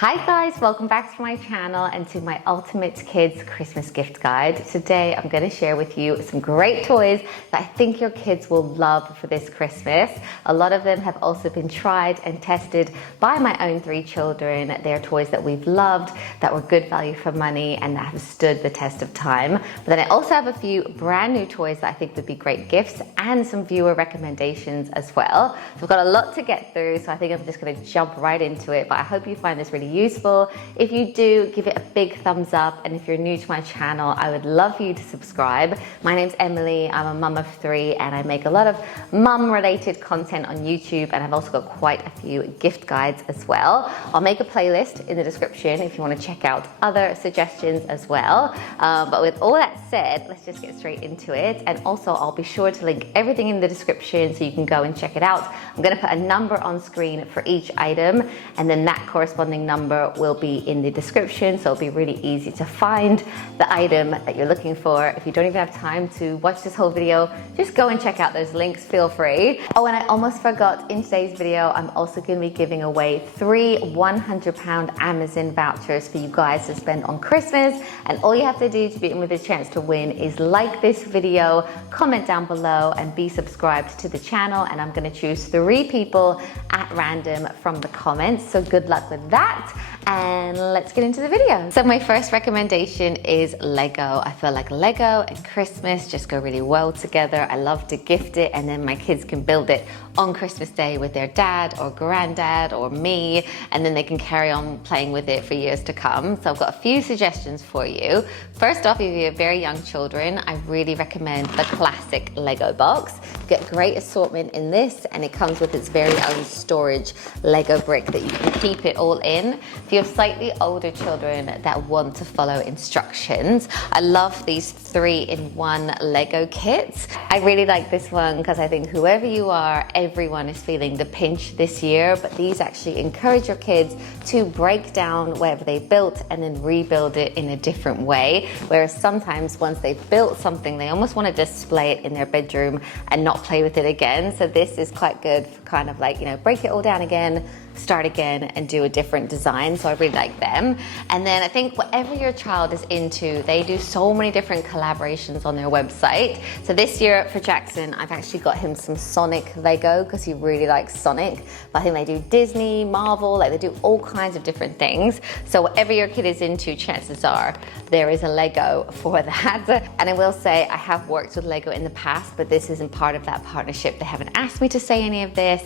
Hi guys, welcome back to my channel and to my Ultimate Kids Christmas Gift Guide. Today I'm going to share with you some great toys that I think your kids will love for this Christmas. A lot of them have also been tried and tested by my own 3 children. They're toys that we've loved, that were good value for money and that have stood the test of time. But then I also have a few brand new toys that I think would be great gifts and some viewer recommendations as well. So I've got a lot to get through, so I think I'm just going to jump right into it, but I hope you find this really useful. If you do, give it a big thumbs up, and if you're new to my channel, I would love for you to subscribe. My name's Emily, I'm a mum of 3 and I make a lot of mum related content on YouTube, and I've also got quite a few gift guides as well. I'll make a playlist in the description if you want to check out other suggestions as well. But with all that said, let's just get straight into it, and also I'll be sure to link everything in the description so you can go and check it out. I'm going to put a number on screen for each item, and then that corresponding number will be in the description, so it'll be really easy to find the item that you're looking for. If you don't even have time to watch this whole video, just go and check out those links, feel free. Oh, and I almost forgot, in today's video I'm also going to be giving away 3 £100 Amazon vouchers for you guys to spend on Christmas, and all you have to do to be in with a chance to win is like this video, comment down below, and be subscribed to the channel, and I'm going to choose 3 people at random from the comments, so good luck with that. And let's get into the video. So my first recommendation is Lego. I feel like Lego and Christmas just go really well together. I love to gift it, and then my kids can build it on Christmas Day with their dad or granddad or me, and then they can carry on playing with it for years to come. So I've got a few suggestions for you. First off, if you have very young children, I really recommend the classic Lego box. You get great assortment in this, and it comes with its very own storage Lego brick that you can keep it all in. If you have slightly older children that want to follow instructions, I love these 3-in-1 Lego kits. I really like this one because I think whoever you are, everyone is feeling the pinch this year, but these actually encourage your kids to break down whatever they built and then rebuild it in a different way. Whereas sometimes once they've built something, they almost want to display it in their bedroom and not play with it again. So this is quite good for kind of like, you know, break it all down again, start again, and do a different design. So I really like them. And then I think whatever your child is into, they do so many different collaborations on their website. So this year for Jackson, I've actually got him some Sonic Lego because he really likes Sonic. But I think they do Disney, Marvel, like they do all kinds of different things. So whatever your kid is into, chances are there is a Lego for that. And I will say I have worked with Lego in the past, but this isn't part of that partnership. They haven't asked me to say any of this.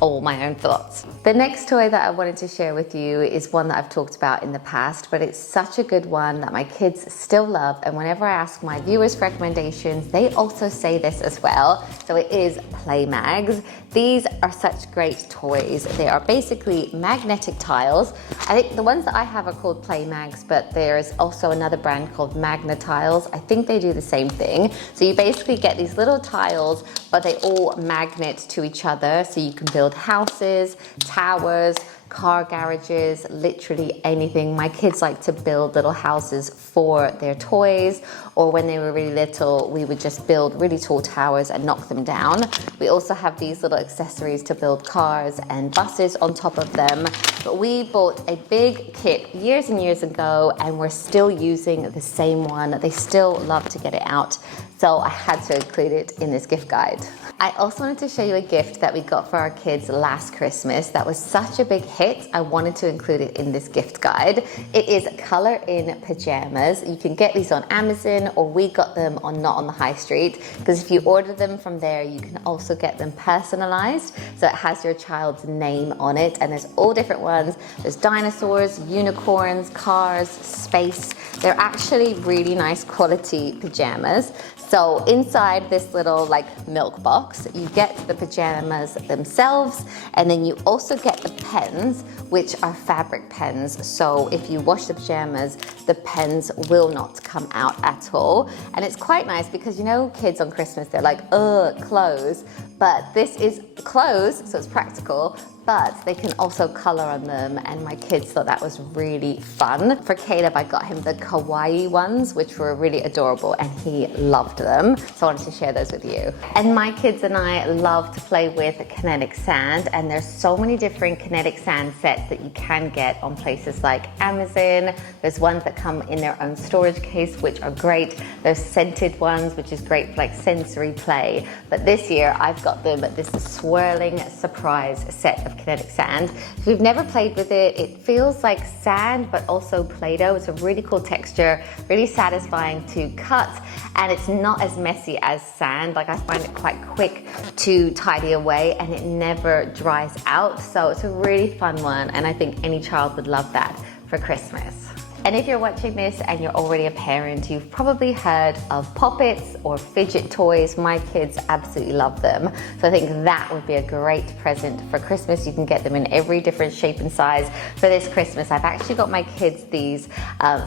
All my own thoughts. The next toy that I wanted to share with you is one that I've talked about in the past, but it's such a good one that my kids still love, and whenever I ask my viewers for recommendations, they also say this as well. So it is Playmags. These are such great toys. They are basically magnetic tiles. I think the ones that I have are called Playmags, but there's also another brand called Tiles. I think they do the same thing. So you basically get these little tiles, but they all magnet to each other, so you can build houses, towers, car garages, literally anything. My kids like to build little houses for their toys, or when they were really little, we would just build really tall towers and knock them down. We also have these little accessories to build cars and buses on top of them. But we bought a big kit years and years ago, and we're still using the same one. They still love to get it out, so I had to include it in this gift guide. I also wanted to show you a gift that we got for our kids last Christmas that was such a big hit. I wanted to include it in this gift guide. It is color in pajamas. You can get these on Amazon, or we got them on Not on the High Street, because if you order them from there, you can also get them personalized. So it has your child's name on it, and there's all different ones. There's dinosaurs, unicorns, cars, space. They're actually really nice quality pajamas. So inside this little like milk box, you get the pajamas themselves, and then you also get the pens, which are fabric pens. So if you wash the pajamas, the pens will not come out at all. And it's quite nice because, you know, kids on Christmas, they're like, ugh, clothes. But this is clothes, so it's practical, but they can also color on them, and my kids thought that was really fun. For Caleb, I got him the kawaii ones, which were really adorable, and he loved them. So I wanted to share those with you. And my kids and I love to play with Kinetic Sand, and there's so many different Kinetic Sand sets that you can get on places like Amazon. There's ones that come in their own storage case, which are great. There's scented ones, which is great for like sensory play. But this year I've got them this swirling surprise set of Kinetic Sand. If you've never played with it, it feels like sand, but also Play-Doh. It's a really cool texture, really satisfying to cut, and it's not as messy as sand. Like, I find it quite quick to tidy away, and it never dries out. So it's a really fun one, and I think any child would love that for Christmas. And if you're watching this and you're already a parent, you've probably heard of Pop-Its or Fidget toys. My kids absolutely love them. So I think that would be a great present for Christmas. You can get them in every different shape and size for this Christmas. I've actually got my kids these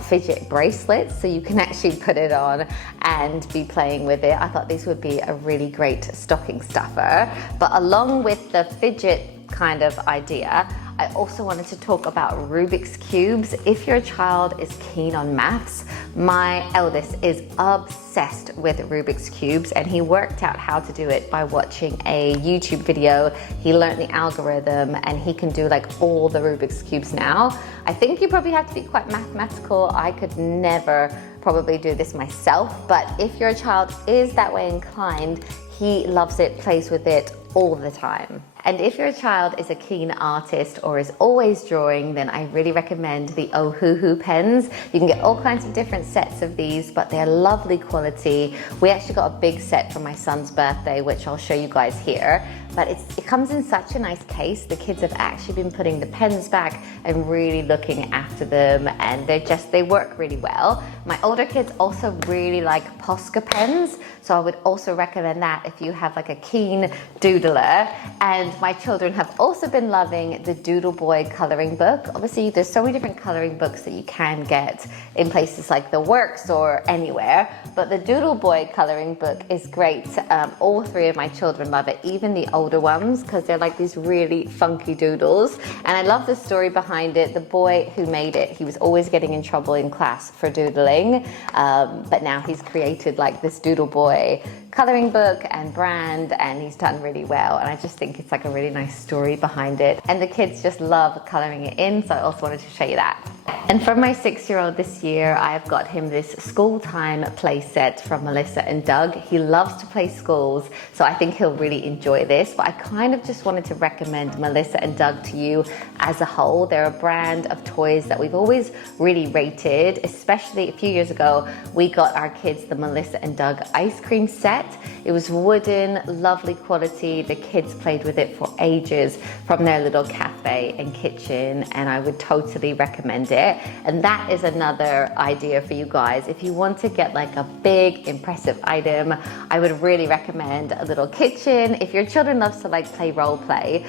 Fidget bracelets, so you can actually put it on and be playing with it. I thought these would be a really great stocking stuffer. But along with the Fidget kind of idea, I also wanted to talk about Rubik's Cubes. If your child is keen on maths, my eldest is obsessed with Rubik's Cubes, and he worked out how to do it by watching a YouTube video. He learned the algorithm, and he can do like all the Rubik's Cubes now. I think you probably have to be quite mathematical. I could never probably do this myself, but if your child is that way inclined, he loves it, plays with it all the time. And if your child is a keen artist or is always drawing, then I really recommend the Ohuhu Pens. You can get all kinds of different sets of these, but they're lovely quality. We actually got a big set for my son's birthday, which I'll show you guys here. But it comes in such a nice case. The kids have actually been putting the pens back and really looking after them, and they work really well. My older kids also really like Posca pens, so I would also recommend that if you have like a keen doodler. And my children have also been loving the Doodleboy coloring book. Obviously, there's so many different coloring books that you can get in places like the Works or anywhere, but the Doodleboy coloring book is great. All three of my children love it, even the older ones, because they're like these really funky doodles. And I love the story behind it. The boy who made it, he was always getting in trouble in class for doodling, but now he's created like this Doodleboy coloring book and brand, and he's done really well. And I just think it's like a really nice story behind it, and the kids just love coloring it in, so I also wanted to show you that. And for my 6-year-old this year, I've got him this school time play set from Melissa and Doug. He loves to play schools, so I think he'll really enjoy this, but I kind of just wanted to recommend Melissa and Doug to you as a whole. They're a brand of toys that we've always really rated, especially a few years ago, we got our kids the Melissa and Doug ice cream set. It was wooden, lovely quality. The kids played with it for ages from their little cafe and kitchen, and I would totally recommend it. And that is another idea for you guys. If you want to get like a big, impressive item, I would really recommend a little kitchen. If your children love to like play role play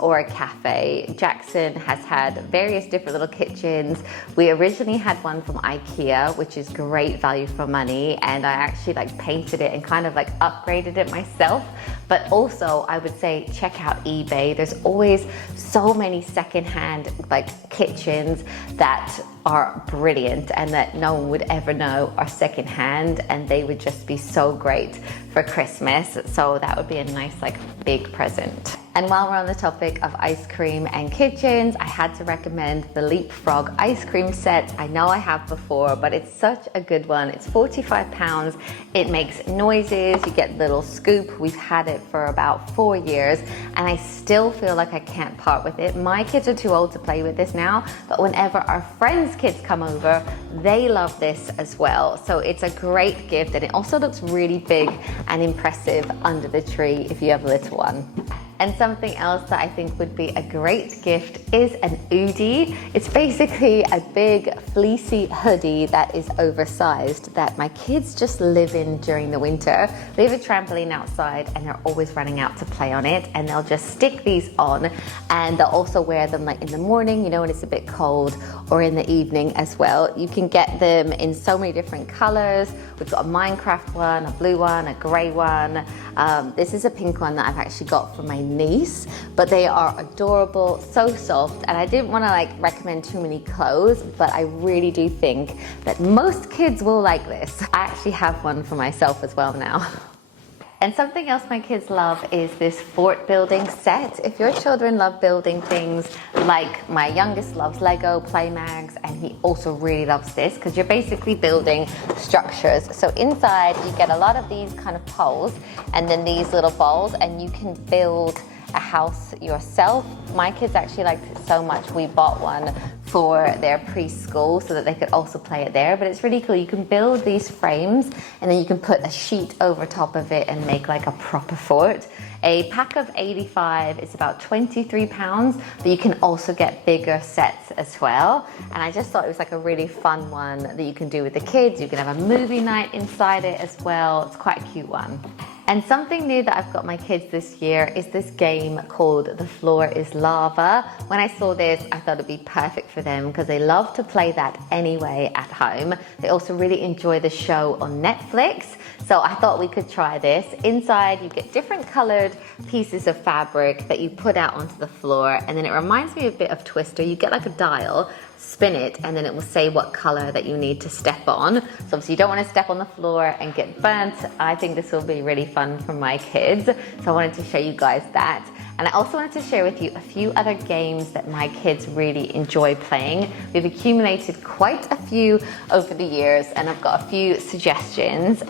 or a cafe, Jackson has had various different little kitchens. We originally had one from IKEA, which is great value for money, and I actually like painted it and kind of like upgraded it myself. But also I would say check out eBay. There's always so many secondhand like kitchens that are brilliant and that no one would ever know are secondhand, and they would just be so great for Christmas. So that would be a nice like big present. And while we're on the topic of ice cream and kitchens, I had to recommend the Leapfrog ice cream set. I know I have before, but it's such a good one. It's £45. It makes noises. You get a little scoop. We've had it for about 4 years, and I still feel like I can't part with it. My kids are too old to play with this now, but whenever our friends' kids come over, they love this as well. So it's a great gift, and it also looks really big and impressive under the tree if you have a little one. And something else that I think would be a great gift is an Hoodie. It's basically a big fleecy hoodie that is oversized that my kids just live in during the winter. They have a trampoline outside and they're always running out to play on it, and they'll just stick these on, and they'll also wear them like in the morning, you know, when it's a bit cold, or in the evening as well. You can get them in so many different colors. We've got a Minecraft one, a blue one, a gray one. This is a pink one that I've actually got for my niece, but they are adorable, so soft, and I didn't want to like recommend too many clothes, but I really do think that most kids will like this. I actually have one for myself as well now. And something else my kids love is this fort building set. If your children love building things, like my youngest loves Lego, Playmags, and he also really loves this because you're basically building structures. So inside you get a lot of these kind of poles and then these little balls, and you can build a house yourself. My kids actually liked it so much we bought one for their preschool so that they could also play it there. But it's really cool. You can build these frames and then you can put a sheet over top of it and make like a proper fort. A pack of 85 is about £23, but you can also get bigger sets as well. And I just thought it was like a really fun one that you can do with the kids. You can have a movie night inside it as well. It's quite a cute one. And something new that I've got my kids this year is this game called The Floor is Lava. When I saw this, I thought it'd be perfect for them because they love to play that anyway at home. They also really enjoy the show on Netflix. So I thought we could try this. Inside, you get different colored pieces of fabric that you put out onto the floor. And then it reminds me a bit of Twister. You get like a dial, spin it, and then it will say what color that you need to step on. So obviously you don't want to step on the floor and get burnt. I think this will be really fun for my kids. So I wanted to show you guys that. And I also wanted to share with you a few other games that my kids really enjoy playing. We've accumulated quite a few over the years and I've got a few suggestions.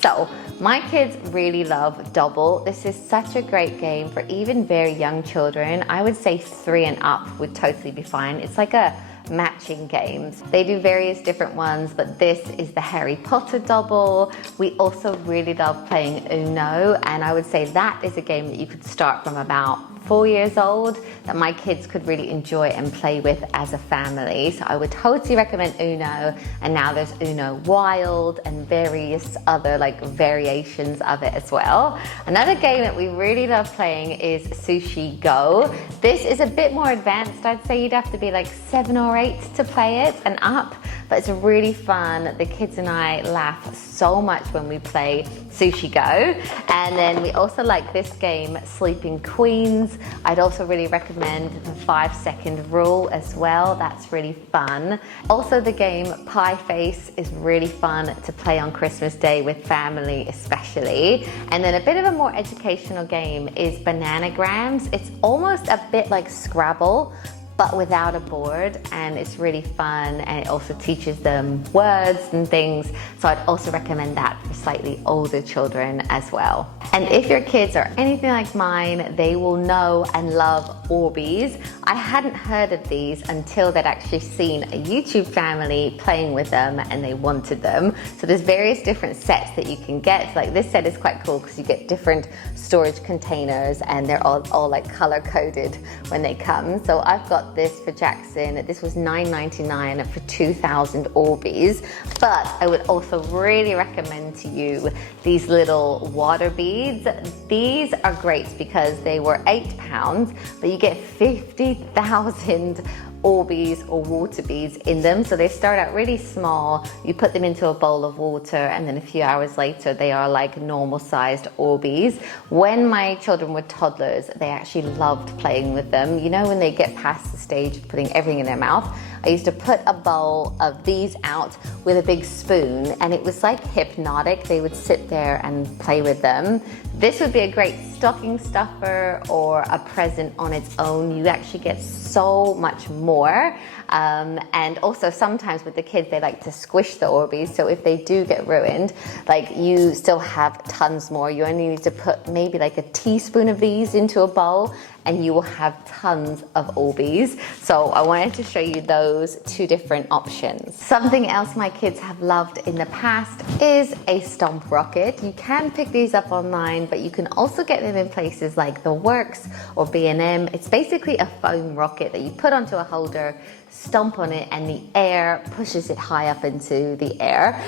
So my kids really love Dobble. This is such a great game for even very young children. I would say 3 and up would totally be fine. It's like a matching games. They do various different ones, but this is the Harry Potter Dobble. We also really love playing Uno, and I would say that is a game that you could start from about 4 years old that my kids could really enjoy and play with as a family. So I would totally recommend Uno, and now there's Uno Wild and various other like variations of it as well. Another game that we really love playing is Sushi Go. This is a bit more advanced. I'd say you'd have to be like 7 or 8 to play it and up, but it's really fun. The kids and I laugh so much when we play Sushi Go. And then we also like this game, Sleeping Queens. I'd also really recommend the 5-second rule as well. That's really fun. Also the game Pie Face is really fun to play on Christmas Day with family especially. And then a bit of a more educational game is Banagrams. It's almost a bit like Scrabble, but without a board, and it's really fun, and it also teaches them words and things. So I'd also recommend that for slightly older children as well. And if your kids are anything like mine, they will know and love Orbeez. I hadn't heard of these until they'd actually seen a YouTube family playing with them and they wanted them. So there's various different sets that you can get. Like this set is quite cool because you get different storage containers and they're all like color coded when they come. So I've got this for Jackson. This was $9.99 for 2,000 Orbeez. But I would also really recommend to you these little water beads. These are great because they were £8, but you get 50,000 Orbeez or water beads in them. So they start out really small, you put them into a bowl of water, and then a few hours later they are like normal sized Orbeez. When my children were toddlers, they actually loved playing with them. You know, when they get past the stage of putting everything in their mouth, I used to put a bowl of these out with a big spoon, and it was like hypnotic. They would sit there and play with them. This would be a great stocking stuffer or a present on its own. You actually get so much more. And also sometimes with the kids, they like to squish the Orbeez. So if they do get ruined, like you still have tons more. You only need to put maybe like a teaspoon of these into a bowl and you will have tons of Orbeez. So I wanted to show you those two different options. Something else my kids have loved in the past is a stomp rocket. You can pick these up online, but you can also get them in places like The Works or B&M. It's basically a foam rocket that you put onto a holder, stomp on it, and the air pushes it high up into the air.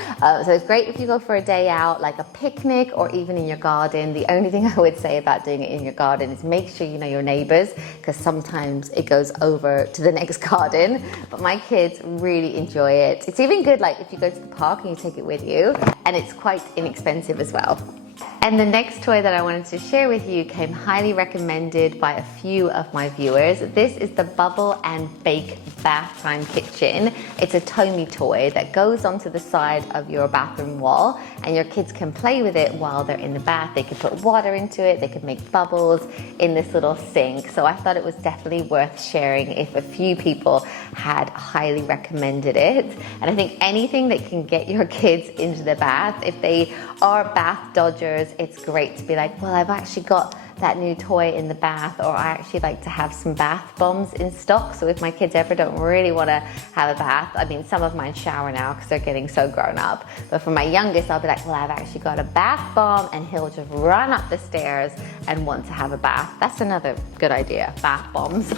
So it's great if you go for a day out, like a picnic or even in your garden. The only thing I would say about doing it in your garden is make sure you know your neighbors, because sometimes it goes over to the next garden. But my kids really enjoy it. It's even good like if you go to the park and you take it with you, and it's quite inexpensive as well. And the next toy that I wanted to share with you came highly recommended by a few of my viewers. This is the Bubble and Bake Bath Time Kitchen. It's a Tomy toy that goes onto the side of your bathroom wall, and your kids can play with it while they're in the bath. They could put water into it, they could make bubbles in this little sink. So I thought it was definitely worth sharing if a few people had highly recommended it. And I think anything that can get your kids into the bath, if they are bath dodgers, it's great to be like, well, I've actually got that new toy in the bath, or I actually like to have some bath bombs in stock. So if my kids ever don't really want to have a bath, I mean, some of mine shower now because they're getting so grown up. But for my youngest, I'll be like, well, I've actually got a bath bomb, and he'll just run up the stairs and want to have a bath. That's another good idea, bath bombs.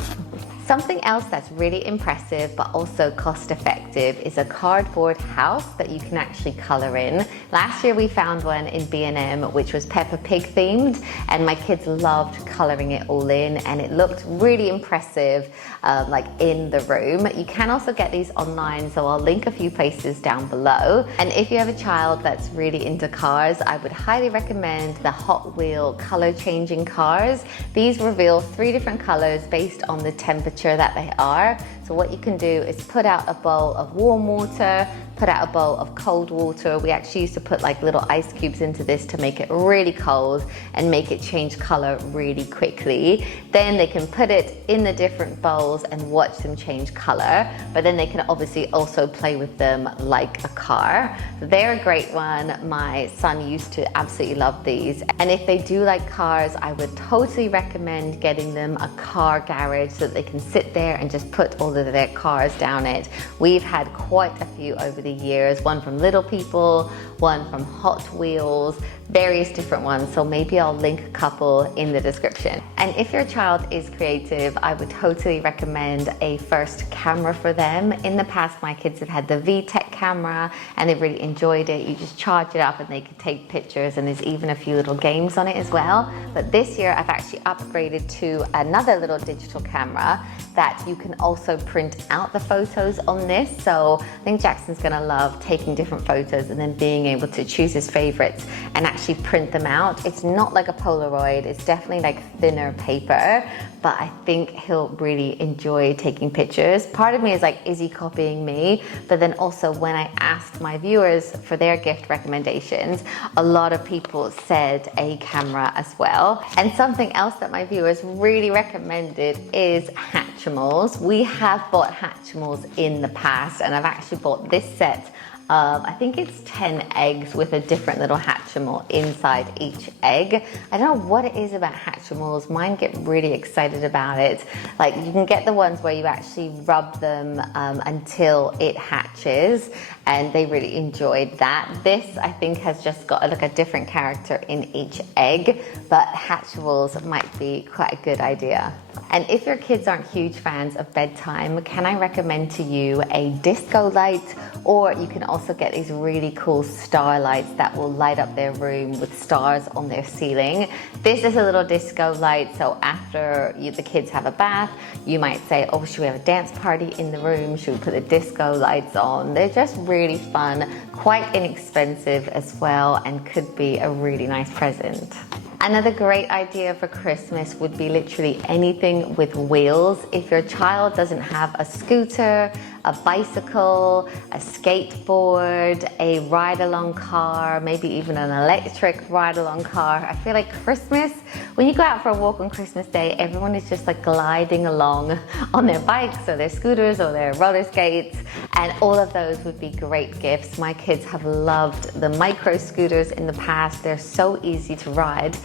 Something else that's really impressive but also cost effective is a cardboard house that you can actually color in. Last year we found one in B&M which was Peppa Pig themed, and my kids loved coloring it all in, and it looked really impressive like in the room. You can also get these online, so I'll link a few places down below. And if you have a child that's really into cars, I would highly recommend the Hot Wheel color changing cars. These reveal 3 different colors based on the temperature that they are. So what you can do is put out a bowl of warm water, put out a bowl of cold water. We actually used to put like little ice cubes into this to make it really cold and make it change color really quickly. Then they can put it in the different bowls and watch them change color, but then they can obviously also play with them like a car. So they're a great one. My son used to absolutely love these. And if they do like cars, I would totally recommend getting them a car garage so that they can sit there and just put all of their cars down it. We've had quite a few over the years, one from Little People, one from Hot Wheels, various different ones, so maybe I'll link a couple in the description. And if your child is creative, I would totally recommend a first camera for them. In the past, my kids have had the VTech camera and they really enjoyed it. You just charge it up and they can take pictures, and there's even a few little games on it as well. But this year I've actually upgraded to another little digital camera that you can also print out the photos on this. So I think Jackson's gonna love taking different photos and then being able to choose his favorites and actually print them out. It's not like a Polaroid, it's definitely like thinner paper, but I think he'll really enjoy taking pictures. Part of me is like, is he copying me? But then also when I asked my viewers for their gift recommendations, a lot of people said a camera as well. And something else that my viewers really recommended is Hatchimals. We have bought Hatchimals in the past, and I've actually bought this set of, I think it's 10 eggs with a different little Hatchimal inside each egg. I don't know what it is about Hatchimals. Mine get really excited about it. Like, you can get the ones where you actually rub them until it hatches, and they really enjoyed that. This, I think, has just got like a different character in each egg, but Hatchimals might be quite a good idea. And if your kids aren't huge fans of bedtime, can I recommend to you a disco light? Or you can also get these really cool star lights that will light up their room with stars on their ceiling. This is a little disco light, so after the kids have a bath, you might say, oh, should we have a dance party in the room? Should we put the disco lights on? They're just really fun, quite inexpensive as well, and could be a really nice present. Another great idea for Christmas would be literally anything with wheels. If your child doesn't have a scooter, a bicycle, a skateboard, a ride-along car, maybe even an electric ride-along car. I feel like Christmas, when you go out for a walk on Christmas Day, everyone is just like gliding along on their bikes or their scooters or their roller skates, and all of those would be great gifts. My kids have loved the micro scooters in the past. They're so easy to ride,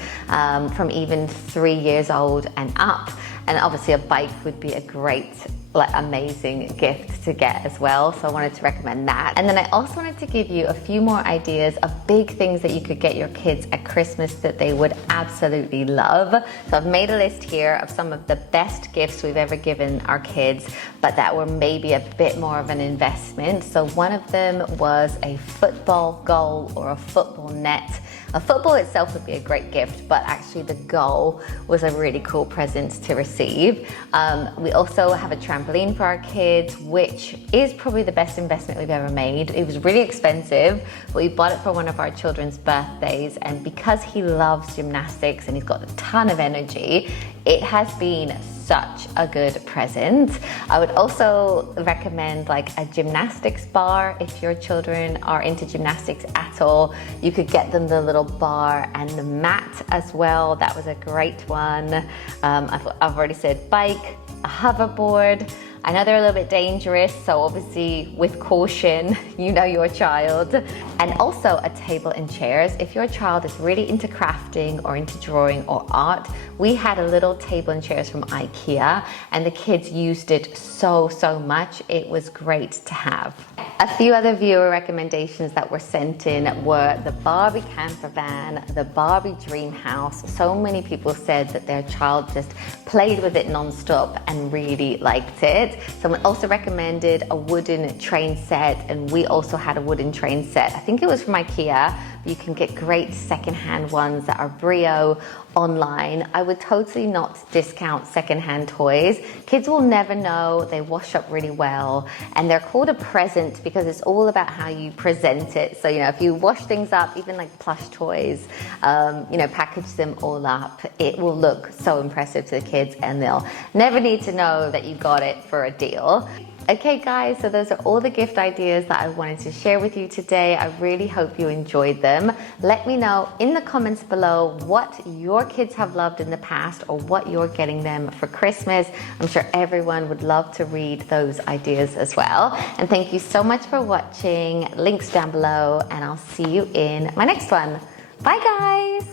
from even 3 years old and up. And obviously a bike would be a great, like, amazing gift to get as well. So I wanted to recommend that. And then I also wanted to give you a few more ideas of big things that you could get your kids at Christmas that they would absolutely love. So I've made a list here of some of the best gifts we've ever given our kids, but that were maybe a bit more of an investment. So one of them was a football goal or a football net. A football itself would be a great gift, but actually the goal was a really cool present to receive. receive. We also have a trampoline for our kids, which is probably the best investment we've ever made. It was really expensive, but we bought it for one of our children's birthdays, and because he loves gymnastics and he's got a ton of energy, it has been such a good present. I would also recommend like a gymnastics bar if your children are into gymnastics at all. You could get them the little bar and the mat as well. That was a great one. I've already said bike, a hoverboard. I know they're a little bit dangerous, so obviously with caution, you know your child. And also a table and chairs. If your child is really into crafting or into drawing or art, we had a little table and chairs from IKEA, and the kids used it so much. It was great to have. A few other viewer recommendations that were sent in were the Barbie Campervan, the Barbie Dream House. So many people said that their child just played with it non-stop and really liked it. Someone also recommended a wooden train set, and we also had a wooden train set. I think it was from IKEA. You can get great secondhand ones that are Brio online. I would totally not discount secondhand toys. Kids will never know. They wash up really well, and they're called a present because it's all about how you present it. So, you know, if you wash things up, even like plush toys, you know, package them all up, it will look so impressive to the kids, and they'll never need to know that you got it for a deal. Okay guys, so those are all the gift ideas that I wanted to share with you today. I really hope you enjoyed them. Let me know in the comments below what your kids have loved in the past or what you're getting them for Christmas. I'm sure everyone would love to read those ideas as well. And thank you so much for watching. Links down below, and I'll see you in my next one. Bye guys!